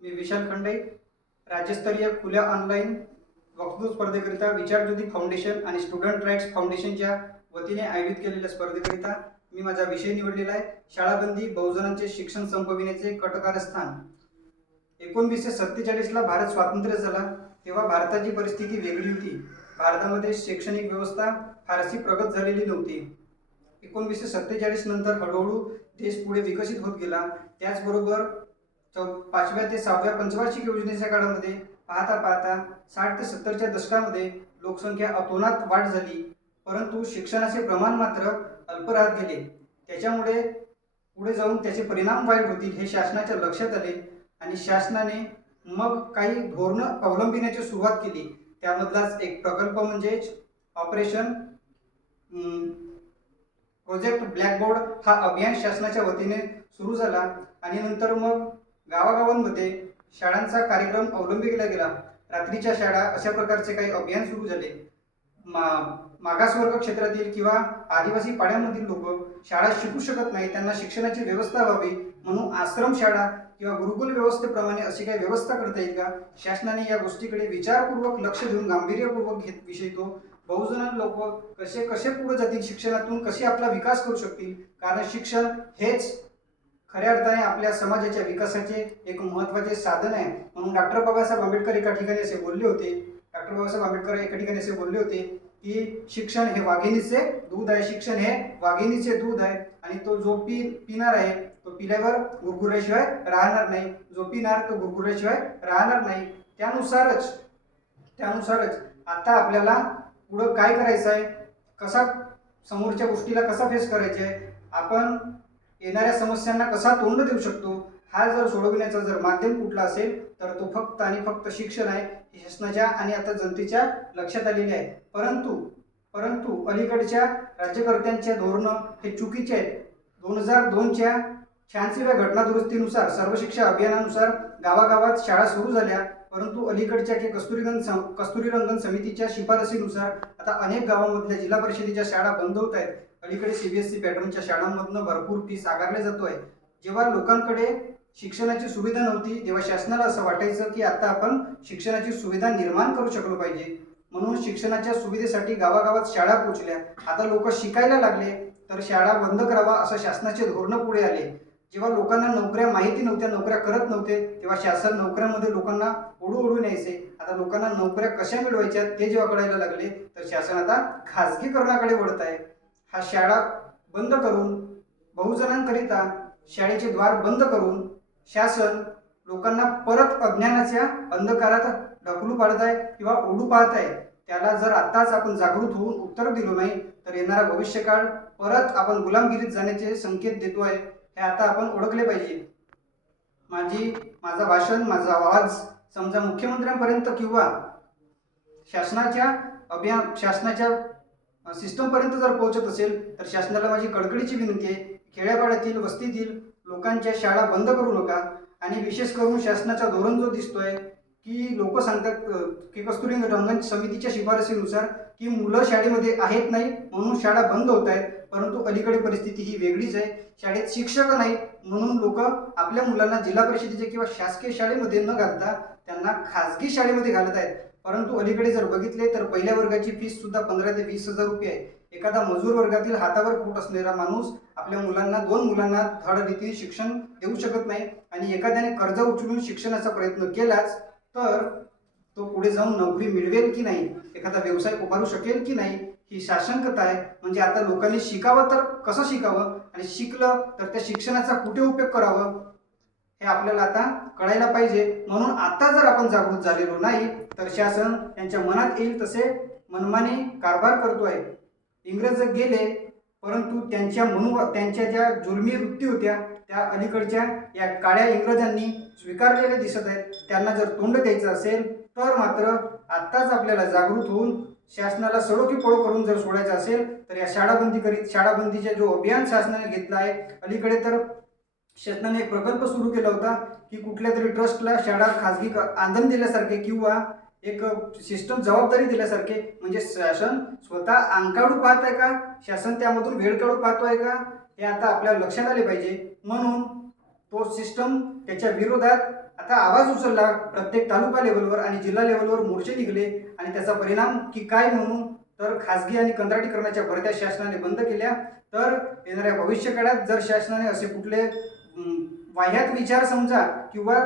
मी विशाल खंडे राज्यस्तरीय खुल्या ऑनलाईन वक्तृत्व स्पर्धेकरिता विचारज्योती फाउंडेशन आणि स्टुडंट राईट्स फाउंडेशनच्या वतीने आयोजित केलेल्या स्पर्धेकरिता मी माझा विषय निवडलेला आहे, शाळाबंदी बहुजनांचे शिक्षण संपविण्याचे कटकारस्थान। 1947ला भारत स्वातंत्र्य झाला तेव्हा भारताची परिस्थिती वेगळी होती। भारतामध्ये शैक्षणिक व्यवस्था फारशी प्रगत झालेली नव्हती। 1947 नंतर हळूहळू देश पुढे विकसित होत गेला। त्याचबरोबर 5व्या ते 6व्या पंचवार्षिक योजनेच्या काळामध्ये पाहता पाहता 60 ते 70च्या दशकामध्ये लोकसंख्या अतोनात वाढ झाली, परंतु शिक्षणाचे प्रमाण मात्र अल्प राहत गेले। त्याच्यामुळे पुढे जाऊन त्याचे परिणाम वाईट होतील हे शासनाच्या लक्षात आले आणि शासनाने मग काही धोरणं अवलंबिण्याची सुरुवात केली। त्यामधलाच एक प्रकल्प म्हणजे ऑपरेशन प्रोजेक्ट ब्लॅकबोर्ड हा अभियान शासनाच्या वतीने सुरू झाला आणि नंतर मग गावागावांमध्ये शाळांचा कार्यक्रम अवलंबिला गेला। रात्रीच्या शाळा अशा प्रकारचे काही अभियान सुरू झाले। मागासवर्ग क्षेत्रातील किंवा आदिवासी पाड्यामधील लोक शाळा शिकू शकत नाही, त्यांना शिक्षणाची व्यवस्था व्हावी म्हणून आश्रम शाळा किंवा गुरुकुल व्यवस्थेप्रमाणे अशी काही व्यवस्था करता येईल का? शासनाने या गोष्टीकडे विचारपूर्वक लक्ष देऊन गांभीर्यपूर्वक विषय तो बहुजन लोक कसे कसे पुढे जातील, शिक्षणातून कसे आपला विकास करू शकतील, कारण शिक्षण हेच खऱ्या अर्थाने आपल्या समाजाच्या विकासाचे एक महत्त्वाचे साधन आहे। म्हणून डॉक्टर बाबासाहेब आंबेडकर एका ठिकाणी असे बोलले होते की शिक्षण हे वाघिणीचे दूध आहे, शिक्षण हे वाघिणीचे दूध आहे आणि तो जो पिणार आहे तो पिल्यावर गुरगुरल्याशिवाय राहणार नाही, जो पिणार तो गुरगुरल्याशिवाय राहणार नाही। त्यानुसारच आता आपल्याला पुढं काय करायचं आहे, कसा समोरच्या गोष्टीला कसा फेस करायचा आहे, आपण येणाऱ्या समस्यांना कसा तोंड देऊ शकतो, हा जर सोडविण्याचा जर माध्यम कुठला असेल तर तो फक्त आणि फक्त शिक्षण आहे। शासनाच्या आणि आता जनतेच्या लक्षात आलेले आहे। परंतु अलीकडच्या राज्यकर्त्यांच्या धोरणं हे चुकीचे आहेत। 2002च्या 86व्या घटना दुरुस्तीनुसार सर्व शिक्षा अभियानानुसार गावागावात शाळा सुरू झाल्या, परंतु अलीकडच्या कस्तुरीरंगन समितीच्या शिफारसीनुसार आता अनेक गावांमधल्या जिल्हा परिषदेच्या शाळा बंद होत आहेत। अलीकडे सीबीएसई पॅटर्नच्या शाळांमधनं भरपूर फीस आकारल्या जातोय। जेव्हा लोकांकडे शिक्षणाची सुविधा नव्हती तेव्हा शासनाला असं वाटायचं की आता आपण शिक्षणाची सुविधा निर्माण करू शकलो पाहिजे, म्हणून शिक्षणाच्या सुविधेसाठी गावागावात शाळा पोहोचल्या। आता लोक शिकायला लागले तर शाळा बंद करावा असं शासनाचे धोरण पुढे आले। जेव्हा लोकांना नोकऱ्या माहिती नव्हत्या, नोकऱ्या करत नव्हते, तेव्हा शासन नोकऱ्यांमध्ये लोकांना ओढून न्यायचे। आता लोकांना नोकऱ्या कशा मिळवायच्या ते जेव्हा कळायला लागले तर शासन आता खाजगीकरणाकडे वळत आहे। हा शाळा बंद करून बहुजनांकरिता शाळेचे द्वार बंद करून शासन लोकांना परत अज्ञानाच्या अंधकारात ढकलू पाडत आहे किंवा ओढू पाहत आहे। त्याला जर आताच आपण जागृत होऊन उत्तर दिलो नाही तर येणारा भविष्यकाळ परत आपण गुलामगिरीत जाण्याचे संकेत देतो आहे, हे आता आपण ओळखले पाहिजे। माझा भाषण, माझा आवाज समजा मुख्यमंत्र्यांपर्यंत किंवा शासनाच्या सिस्टमपर्यंत जर पोहोचत असेल तर शासनाला माझी कळकळीची विनंती आहे, खेड्यापाड्यातील वस्तीतील लोकांच्या शाळा बंद करू नका। आणि विशेष करून शासनाचा धोरण जो दिसतोय की लोक सांगतात की कस्तुरीरंगन समितीच्या शिफारसीनुसार की मुलं शाळेमध्ये आहेत नाही म्हणून शाळा बंद होत आहेत, परंतु अलीकडे परिस्थिती ही वेगळीच आहे। शाळेत शिक्षक नाही म्हणून लोक आपल्या मुलांना जिल्हा परिषदेच्या किंवा शासकीय शाळेमध्ये न घालता त्यांना खाजगी शाळेमध्ये घालत आहेत। परंतु अलीकडे जर बघितले तर पहिल्या वर्गाची फीस सुद्धा 15 ते 20 हजार रुपये आहे। एखादा मजूर वर्गातील हातावर पोट असलेला माणूस आपल्या मुलांना 2 मुलांना धड रीती शिक्षण देऊ शकत नाही आणि एखाद्याने कर्ज उचलून शिक्षणाचा प्रयत्न केलाच तर तो पुढे जाऊन नोकरी मिळवेल की नाही, एखादा व्यवसाय उभारू शकेल की नाही, ही साशंकता आहे। म्हणजे आता लोकांनी शिकावं तर कसं शिकावं आणि शिकलं तर त्या शिक्षणाचा कुठे उपयोग करावं हे आपल्याला आता कळायला पाहिजे। म्हणून आता जर आपण जागृत झालेलो नाही तर शासन त्यांच्या मनात येईल तसे मनमानी कारभार करतोय। इंग्रज गेले परंतु त्यांच्या ज्या जुलमी वृत्ती होत्या त्या अलीकडच्या या काळ्या इंग्रजांनी स्वीकारलेले दिसत आहेत। त्यांना जर तोंड द्यायचं असेल तर मात्र आत्ताच आपल्याला जागृत होऊन शासनाला सडोकी पळो करून जर सोडायचं असेल तर या शाळाबंदीचा जो अभियान शासनाने घेतला आहे, अलीकडे तर शासनाने एक प्रकल्प सुरू केला होता की कुठल्या तरी ट्रस्टला शाळा खाजगी आंदण दिल्यासारखे किंवा एक सिस्टम जबाबदारी दिल्यासारखे, म्हणजे शासन स्वतः अंग काढू पाहत आहे का, शासन त्यामधून वेळ काढू पाहतोय का, हे आता आपल्याला लक्षात आले पाहिजे। म्हणून तो सिस्टम त्याच्या विरोधात आता आता आवाज उचलला प्रत्येक तालुका लेवलवर आणि जिल्हा लेवलवर मोर्चे निघले आणि त्याचा परिणाम की काय म्हणून तर खाजगी आणि कंत्राटीकरणाच्या भरत्या शासनाने बंद केल्या. तर येणाऱ्या भविष्य काळात जर शासनाने असे कुठले वाह्यात विचार समजा किंवा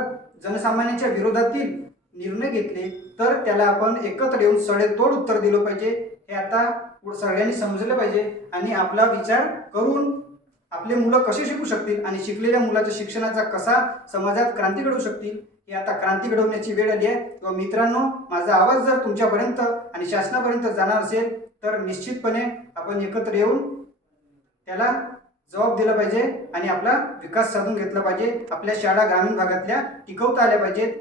जनसामान्यांच्या विरोधातील निर्णय घेतले तर त्याला आपण एकत्र येऊन सडेतोड उत्तर दिलं पाहिजे. हे आता सगळ्यांनी समजलं पाहिजे आणि आपला विचार करून आपले मुलं कसे शिकू शकतील आणि शिकलेल्या मुलाच्या शिक्षणाचा कसा समाजात क्रांती घडवू शकतील ही आता क्रांती घडवण्याची वेळ आली आहे. किंवा मित्रांनो, माझा आवाज जर तुमच्यापर्यंत आणि शासनापर्यंत जाणार असेल तर निश्चितपणे आपण एकत्र येऊन त्याला जबाब दिला पाहिजे आणि आपला विकास साधून घेतला पाहिजे. आपल्या शाळा ग्रामीण भागातल्या टिकवता आल्या पाहिजेत.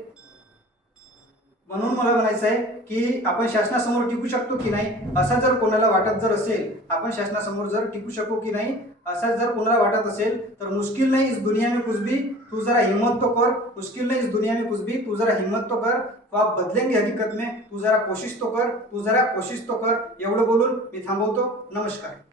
म्हणून मला म्हणायचं आहे की आपण शासनासमोर टिकू शकतो की नाही असं जर कोणाला वाटत जर असेल, आपण शासनासमोर जर टिकू शकू की नाही असं जर कोणाला वाटत असेल तर मुश्किल नहीं इस दुनिया में कुछ भी, तू जरा हिम्मत तो कर. मुश्किल नहीं इस दुनिया में कुछ भी, तू जरा हिम्मत तो कर. आप बदलेंगे हकीकत में, तू जरा कोशिश तो कर, तू जरा कोशिश तो कर. एवढं बोलून मी थांबवतो. नमस्कार.